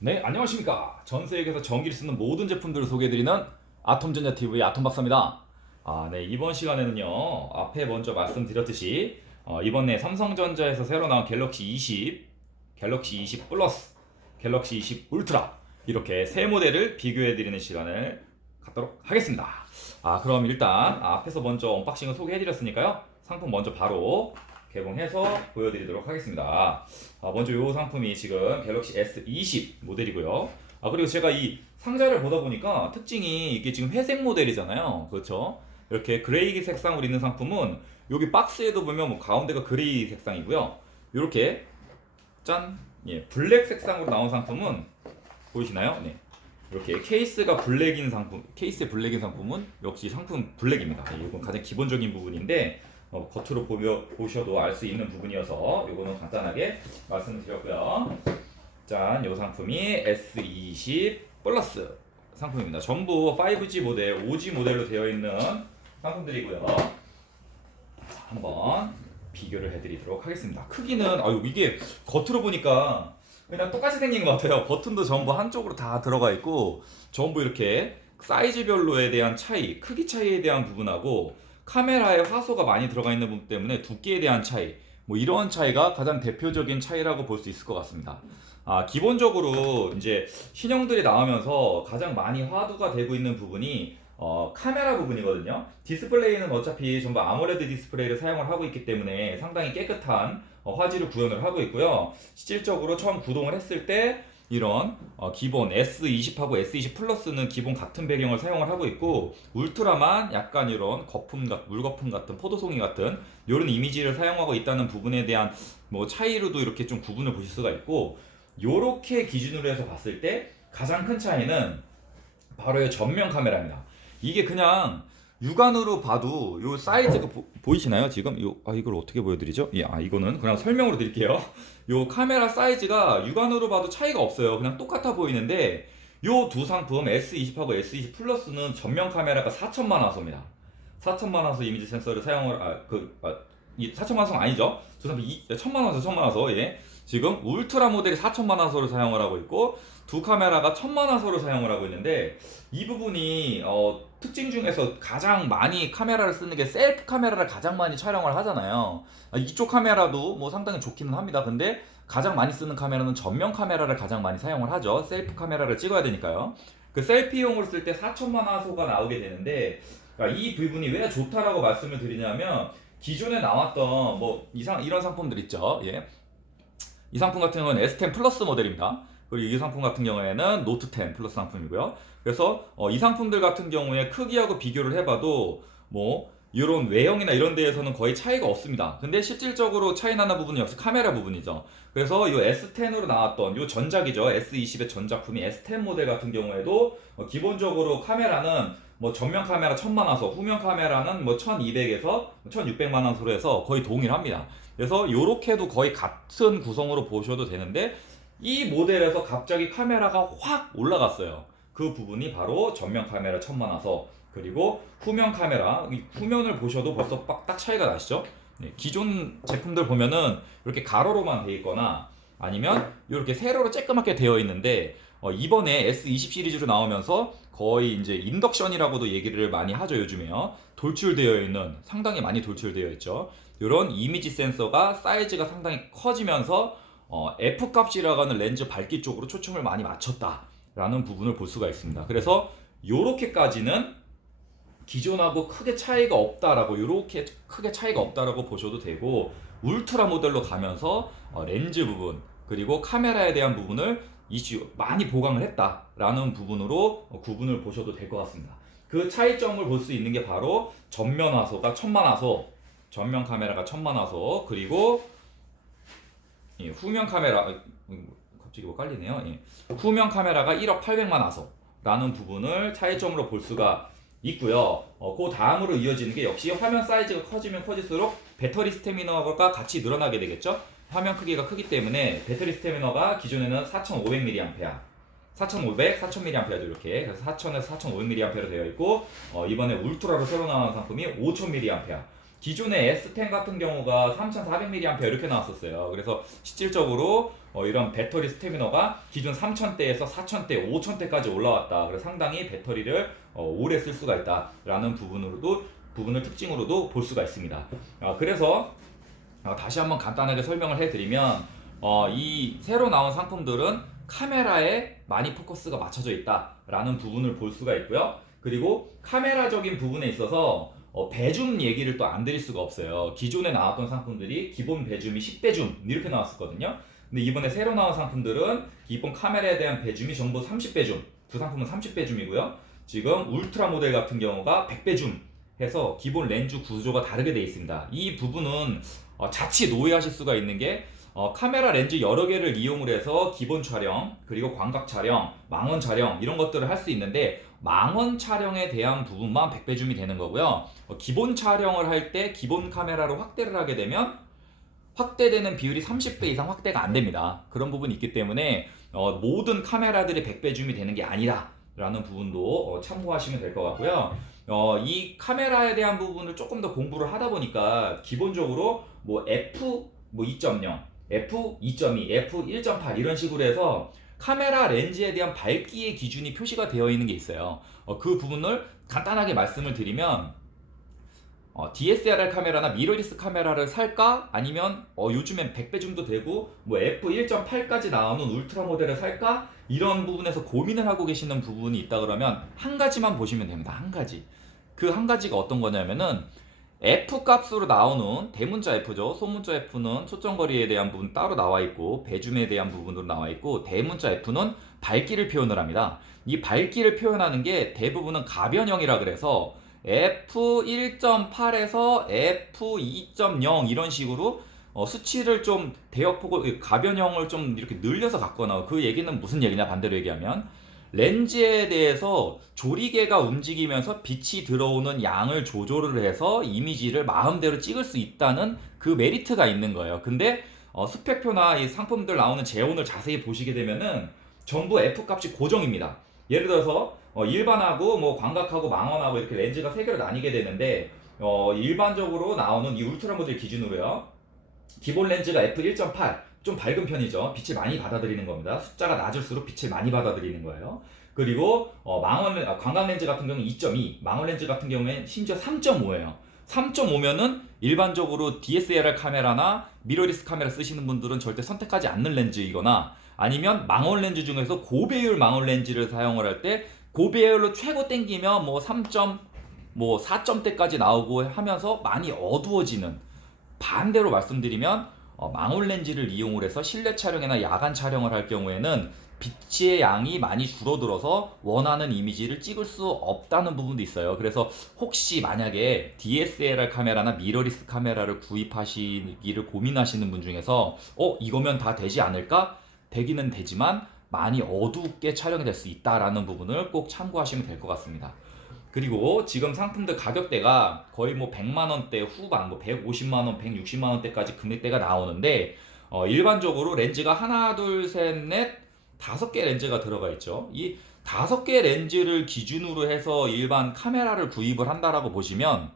네, 안녕하십니까. 전 세계에서 전기를 쓰는 모든 제품들을 소개해드리는 아톰전자TV의 아톰박사입니다. 네, 이번 시간에는요, 앞에 먼저 말씀드렸듯이, 이번에 삼성전자에서 새로 나온 갤럭시 20, 갤럭시 20 플러스, 갤럭시 20 울트라, 이렇게 세 모델을 비교해드리는 시간을 갖도록 하겠습니다. 그럼 일단, 앞에서 먼저 언박싱을 소개해드렸으니까요, 상품 먼저 바로 개봉해서 보여드리도록 하겠습니다. 먼저 이 상품이 지금 갤럭시 S20 모델이고요. 그리고 제가 이 상자를 보다 보니까 특징이 이게 지금 회색 모델이잖아요. 그렇죠? 이렇게 그레이 색상으로 있는 상품은 여기 박스에도 보면 뭐 가운데가 그레이 색상이고요. 이렇게 짠! 예, 블랙 색상으로 나온 상품은 보이시나요? 네. 이렇게 케이스가 블랙인 상품, 케이스의 블랙인 상품은 역시 상품 블랙입니다. 이건 가장 기본적인 부분인데 겉으로 보셔도 알 수 있는 부분이어서 이거는 간단하게 말씀을 드렸고요. 짠, 이 상품이 S20 플러스 상품입니다. 전부 5G 모델, 5G 모델로 되어 있는 상품들이고요. 한번 비교를 해드리도록 하겠습니다. 크기는 이게 겉으로 보니까 그냥 똑같이 생긴 것 같아요. 버튼도 전부 한쪽으로 다 들어가 있고 전부 이렇게 사이즈별로에 대한 차이, 크기 차이에 대한 부분하고 카메라에 화소가 많이 들어가 있는 부분 때문에 두께에 대한 차이, 뭐 이런 차이가 가장 대표적인 차이라고 볼 수 있을 것 같습니다. 기본적으로 이제 신형들이 나오면서 가장 많이 화두가 되고 있는 부분이 카메라 부분이거든요. 디스플레이는 어차피 전부 아모레드 디스플레이를 사용을 하고 있기 때문에 상당히 깨끗한 화질을 구현을 하고 있고요. 실질적으로 처음 구동을 했을 때 이런 기본 S20하고 S20 플러스는 기본 같은 배경을 사용을 하고 있고 울트라만 약간 이런 물거품 같은 포도송이 같은 이런 이미지를 사용하고 있다는 부분에 대한 뭐 차이로도 이렇게 좀 구분을 보실 수가 있고 요렇게 기준으로 해서 봤을 때 가장 큰 차이는 바로 이 전면 카메라입니다. 이게 그냥 육안으로 봐도 요 사이즈가 보이시나요? 지금 이걸 어떻게 보여드리죠? 예, 이거는 그냥 설명으로 드릴게요. 요 카메라 사이즈가 육안으로 봐도 차이가 없어요. 그냥 똑같아 보이는데 요 두 상품 S20하고 S20 플러스는 전면 카메라가 4천만 화소입니다. 4천만 화소 이미지 센서를 사용을 이 4천만 화소는 아니죠. 두 상품 1000만 화소, 1000만 화소. 예. 지금 울트라 모델이 4천만 화소를 사용을 하고 있고 두 카메라가 1000만 화소를 사용을 하고 있는데 이 부분이 특징 중에서 가장 많이 카메라를 쓰는 게 셀프 카메라를 가장 많이 촬영을 하잖아요. 이쪽 카메라도 뭐 상당히 좋기는 합니다. 근데 가장 많이 쓰는 카메라는 전면 카메라를 가장 많이 사용을 하죠. 셀프 카메라를 찍어야 되니까요. 그 셀피용으로 쓸 때 4천만 화소가 나오게 되는데 이 부분이 왜 좋다라고 말씀을 드리냐면 기존에 나왔던 뭐 이런 상품들 있죠. 예. 이 상품 같은 경우는 S10 플러스 모델입니다. 그리고 이 상품 같은 경우에는 노트 10 플러스 상품이고요. 그래서 이 상품들 같은 경우에 크기하고 비교를 해봐도 뭐 이런 외형이나 이런 데에서는 거의 차이가 없습니다. 근데 실질적으로 차이 나는 부분은 역시 카메라 부분이죠. 그래서 이 S10으로 나왔던 이 전작이죠. S20의 전작품이 S10 모델 같은 경우에도 기본적으로 카메라는 뭐 전면 카메라 1000만 화소, 후면 카메라는 뭐 1200에서 1600만 화소로 해서 거의 동일합니다. 그래서 이렇게도 거의 같은 구성으로 보셔도 되는데 이 모델에서 갑자기 카메라가 확 올라갔어요. 그 부분이 바로 전면 카메라 1000만 화소 그리고 후면 카메라 후면을 보셔도 벌써 딱 차이가 나시죠? 네, 기존 제품들 보면은 이렇게 가로로만 되어 있거나 아니면 이렇게 세로로 쬐끄맣게 되어 있는데 이번에 S20 시리즈로 나오면서 거의 이제 인덕션이라고도 얘기를 많이 하죠 요즘에요. 돌출되어 있는 상당히 많이 돌출되어 있죠. 이런 이미지 센서가 사이즈가 상당히 커지면서 F 값이라고 하는 렌즈 밝기 쪽으로 초점을 많이 맞췄다라는 부분을 볼 수가 있습니다. 그래서 이렇게까지는 기존하고 크게 차이가 없다라고 이렇게 크게 차이가 없다라고 보셔도 되고 울트라 모델로 가면서 렌즈 부분 그리고 카메라에 대한 부분을 이슈 많이 보강을 했다라는 부분으로 구분을 보셔도 될 것 같습니다. 그 차이점을 볼 수 있는 게 바로 전면 화소가 1000만 화소, 전면 카메라가 1000만 화소 그리고 후면 카메라 갑자기 뭐 깔리네요. 후면 카메라가 1억 800만 화소라는 부분을 차이점으로 볼 수가 있고요. 그 다음으로 이어지는 게 역시 화면 사이즈가 커지면 커질수록 배터리 스태미너가 같이 늘어나게 되겠죠. 화면 크기가 크기 때문에 배터리 스태미너가 기존에는 4500mAh, 4500, 4000mAh 이렇게 그래서 4000에서 4500mAh로 되어 있고 이번에 울트라로 새로 나온 상품이 5000mAh. 기존의 S10 같은 경우가 3400mAh 이렇게 나왔었어요. 그래서 실질적으로 이런 배터리 스태미너가 기존 3000대에서 4000대, 5000대까지 올라왔다. 그래서 상당히 배터리를 오래 쓸 수가 있다라는 부분을 특징으로도 볼 수가 있습니다. 그래서 다시 한번 간단하게 설명을 해드리면 이 새로 나온 상품들은 카메라에 많이 포커스가 맞춰져 있다라는 부분을 볼 수가 있고요. 그리고 카메라적인 부분에 있어서 배줌 얘기를 또 안 드릴 수가 없어요. 기존에 나왔던 상품들이 기본 배줌이 10배줌 이렇게 나왔었거든요. 근데 이번에 새로 나온 상품들은 기본 카메라에 대한 배줌이 전부 30배줌, 두 상품은 30배줌이고요. 지금 울트라 모델 같은 경우가 100배줌 해서 기본 렌즈 구조가 다르게 되어 있습니다. 이 부분은 자칫 오해하실 수가 있는 게 카메라 렌즈 여러 개를 이용을 해서 기본 촬영, 그리고 광각 촬영, 망원 촬영 이런 것들을 할 수 있는데 망원 촬영에 대한 부분만 100배줌이 되는 거고요. 기본 촬영을 할 때 기본 카메라로 확대를 하게 되면 확대되는 비율이 30배 이상 확대가 안 됩니다. 그런 부분이 있기 때문에 모든 카메라들이 100배줌이 되는 게 아니라 라는 부분도 참고하시면 될 것 같고요. 이 카메라에 대한 부분을 조금 더 공부를 하다 보니까 기본적으로 뭐 F 2.0, F 2.2, F 1.8 이런 식으로 해서 카메라 렌즈에 대한 밝기의 기준이 표시가 되어 있는 게 있어요. 그 부분을 간단하게 말씀을 드리면 DSLR 카메라나 미러리스 카메라를 살까? 아니면 요즘엔 100배줌도 되고 뭐 F 1.8까지 나오는 울트라 모델을 살까? 이런 부분에서 고민을 하고 계시는 부분이 있다 그러면 한 가지만 보시면 됩니다. 한 가지. 그 한 가지가 어떤 거냐면은 F 값으로 나오는 대문자 F죠. 소문자 F는 초점거리에 대한 부분 따로 나와 있고 배줌에 대한 부분으로 나와 있고 대문자 F는 밝기를 표현을 합니다. 이 밝기를 표현하는 게 대부분은 가변형이라 그래서 F1.8에서 F2.0 이런 식으로 수치를 좀 대역폭을 가변형을 좀 이렇게 늘려서 갖거나 그 얘기는 무슨 얘기냐 반대로 얘기하면 렌즈에 대해서 조리개가 움직이면서 빛이 들어오는 양을 조절을 해서 이미지를 마음대로 찍을 수 있다는 그 메리트가 있는 거예요. 근데 스펙표나 이 상품들 나오는 재원을 자세히 보시게 되면은 전부 F 값이 고정입니다. 예를 들어서 일반하고 뭐 광각하고 망원하고 이렇게 렌즈가 세 개로 나뉘게 되는데 일반적으로 나오는 이 울트라 모델 기준으로요. 기본 렌즈가 F1.8 좀 밝은 편이죠. 빛을 많이 받아들이는 겁니다. 숫자가 낮을수록 빛을 많이 받아들이는 거예요. 그리고 광각 렌즈 같은 경우는 2.2, 망원 렌즈 같은 경우에는 심지어 3.5예요. 3.5면은 일반적으로 DSLR 카메라나 미러리스 카메라 쓰시는 분들은 절대 선택하지 않는 렌즈이거나 아니면 망원 렌즈 중에서 고배율 망원 렌즈를 사용을 할 때 고배율로 최고 땡기면 뭐 4점대까지 나오고 하면서 많이 어두워지는 반대로 말씀드리면 망원 렌즈를 이용을 해서 실내 촬영이나 야간 촬영을 할 경우에는 빛의 양이 많이 줄어들어서 원하는 이미지를 찍을 수 없다는 부분도 있어요. 그래서 혹시 만약에 DSLR 카메라나 미러리스 카메라를 구입하시기를 고민하시는 분 중에서 이거면 다 되지 않을까? 되기는 되지만 많이 어둡게 촬영이 될 수 있다라는 부분을 꼭 참고하시면 될 것 같습니다. 그리고 지금 상품들 가격대가 거의 뭐 100만원대 후반, 뭐 150만원, 160만원대까지 금액대가 나오는데 일반적으로 렌즈가 하나, 둘, 셋, 넷, 5개 렌즈가 들어가 있죠. 이 5개 렌즈를 기준으로 해서 일반 카메라를 구입을 한다라고 보시면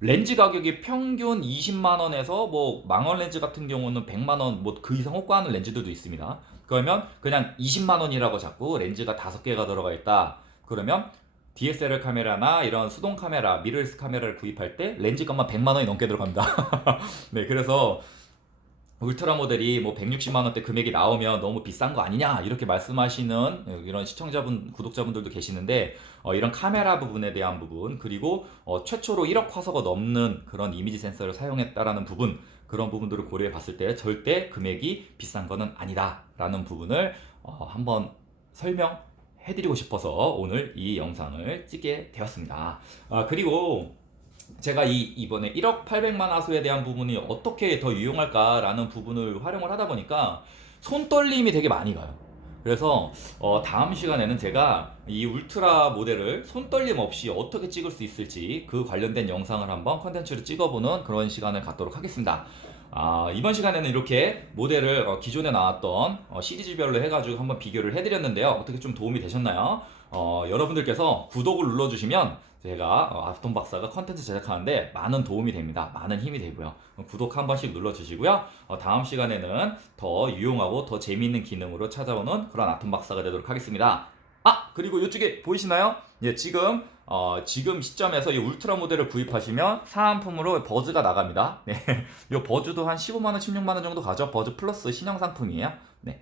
렌즈 가격이 평균 20만원에서 뭐 망원 렌즈 같은 경우는 100만원 뭐 그 이상 호가하는 렌즈들도 있습니다. 그러면 그냥 20만원이라고 잡고 렌즈가 5개가 들어가 있다. 그러면 DSLR 카메라나 이런 수동 카메라, 미러리스 카메라를 구입할 때 렌즈 값만 100만원이 넘게 들어갑니다. 네, 그래서 울트라 모델이 뭐 160만원대 금액이 나오면 너무 비싼 거 아니냐 이렇게 말씀하시는 이런 시청자분, 구독자분들도 계시는데 이런 카메라 부분에 대한 부분 그리고 최초로 1억 화소가 넘는 그런 이미지 센서를 사용했다라는 부분 그런 부분들을 고려해 봤을 때 절대 금액이 비싼 거는 아니다 라는 부분을 한번 설명해드리고 싶어서 오늘 이 영상을 찍게 되었습니다. 그리고 제가 이번에 1억 800만 화소에 대한 부분이 어떻게 더 유용할까라는 부분을 활용을 하다 보니까 손떨림이 되게 많이 가요. 그래서 다음 시간에는 제가 이 울트라 모델을 손떨림 없이 어떻게 찍을 수 있을지 그 관련된 영상을 한번 컨텐츠를 찍어보는 그런 시간을 갖도록 하겠습니다. 이번 시간에는 이렇게 모델을 기존에 나왔던 시리즈별로 해가지고 한번 비교를 해드렸는데요. 어떻게 좀 도움이 되셨나요? 여러분들께서 구독을 눌러주시면 제가 아톰 박사가 컨텐츠 제작하는데 많은 도움이 됩니다. 많은 힘이 되고요. 구독 한 번씩 눌러주시고요. 다음 시간에는 더 유용하고 더 재미있는 기능으로 찾아오는 그런 아톰 박사가 되도록 하겠습니다. 그리고 이쪽에 보이시나요? 예, 지금 시점에서 이 울트라 모델을 구입하시면 사은품으로 버즈가 나갑니다. 네, 이 버즈도 한 15만원, 16만원 정도 가죠. 버즈 플러스 신형 상품이에요. 네.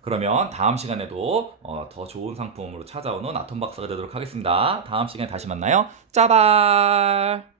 그러면 다음 시간에도 더 좋은 상품으로 찾아오는 아톰 박사가 되도록 하겠습니다. 다음 시간에 다시 만나요. 짜발!